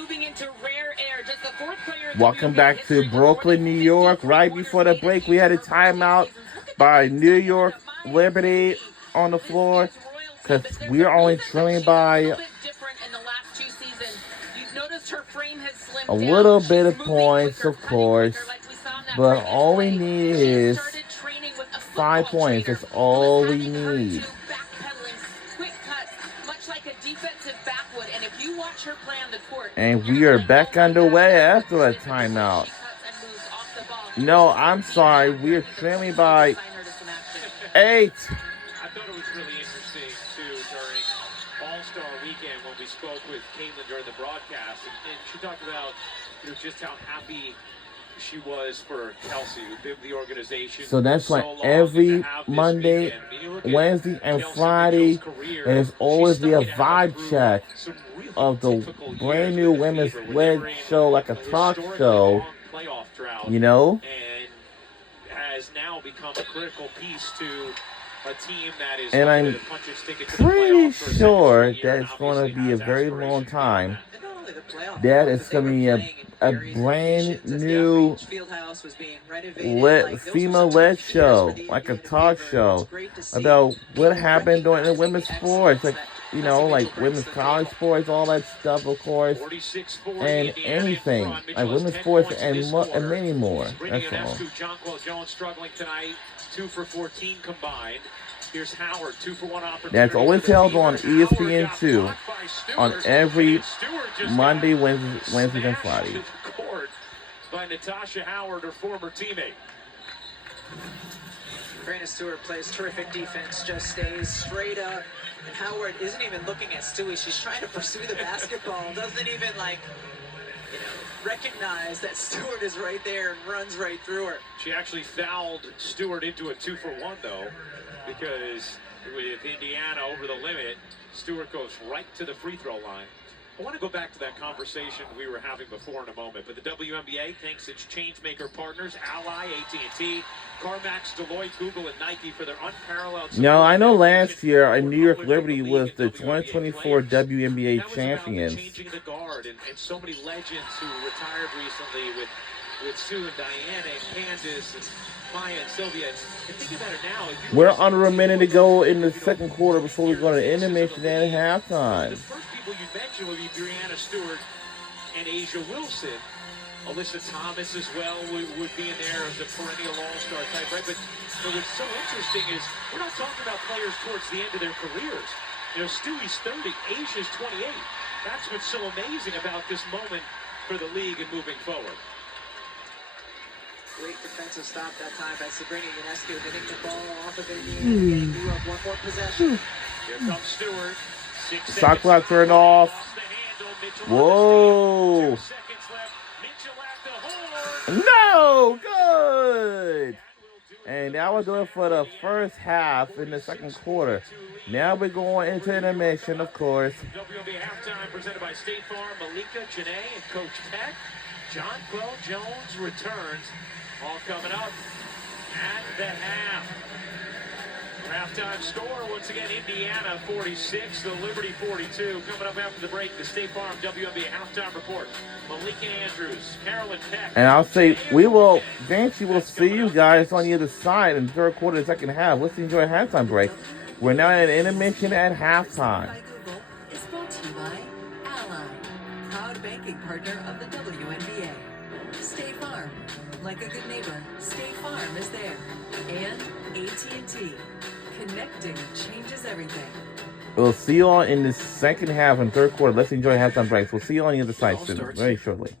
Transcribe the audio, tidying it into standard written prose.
moving into rare air. Just the fourth player. Welcome back to Brooklyn, New York. Right before the break, we had a timeout by New York Liberty on the floor because we're only trailing by a little bit of points, of course, but all we need is 5 points. That's all we need. And we are back underway after a timeout. No, I'm sorry. We are trailing by 8. I thought it was really interesting, too, during All-Star Weekend when we spoke with Caitlin during the broadcast. And she talked about just how happy she was for Kelsey, who been the organization. So that's like every Monday, Wednesday, and Friday. And it's always be a vibe check of the brand new women's led show, like a talk show, you know? And has now become a critical piece to a team that is. And I'm pretty sure that it's going to be a very long time. That it's going to be a brand new female-led show, like a talk show about what happened during the women's sports, like, you know, like women's college sports, all that stuff, of course, and anything, like women's sports and many more. That's all. Jonquel Jones struggling tonight, 2 for 14 combined. Here's Howard, 2 for 1 opportunity. That's always held on ESPN2 on every Monday, Wednesday, and Friday. By Natasha Howard, her former teammate. Brandon Stewart plays terrific defense, just stays straight up. And Howard isn't even looking at Stewie. She's trying to pursue the basketball. Doesn't even, recognize that Stewart is right there and runs right through her. She actually fouled Stewart into a 2-for-1, though, because with Indiana over the limit, Stewart goes right to the free throw line. I want to go back to that conversation we were having before in a moment, but the WNBA thanks its changemaker partners, Ally, AT&T, CarMax, Deloitte, Google, and Nike for their unparalleled support. Now, I know last year, New York Liberty was the 2024 WNBA champions. Changing the guard and so many legends who retired recently with Sue and Diana and Candace and Maya and Sylvia. And think about it now. We're under a minute to go in the second quarter before we go to intermission and halftime. The first people you mentioned would be Brianna Stewart and Asia Wilson. Alyssa Thomas as well would be in there as a perennial all-star type, right? But what's so interesting is we're not talking about players towards the end of their careers. Stewie's 30, Asia's 28. That's what's so amazing about this moment for the league and moving forward. Great defensive stop that time by Sabrina Ionescu, getting the ball off of Indiana, getting New York one more possession. Here comes Stewart. Shot clock turned off. Whoa. No, good. And that was it for the first half in the second quarter. Now we're going into intermission, of course. WNBA halftime presented by State Farm, Malika, Janae, and Coach Peck. Jonquel Jones returns. All coming up at the half. Halftime score, once again, Indiana 46, the Liberty 42. Coming up after the break, the State Farm WNBA halftime report. Malika Andrews, Carolyn Peck. And I'll say, we will see you guys on the other side in the third quarter and second half. Let's enjoy a halftime break. We're now at intermission at halftime. By Google is brought to you by Ally, proud banking partner of the WNBA. State Farm, like a good neighbor, State Farm is there. And AT&T, connecting changes everything. We'll see you all in the second half and third quarter. Let's enjoy halftime breaks. We'll see you on the other side soon, very shortly.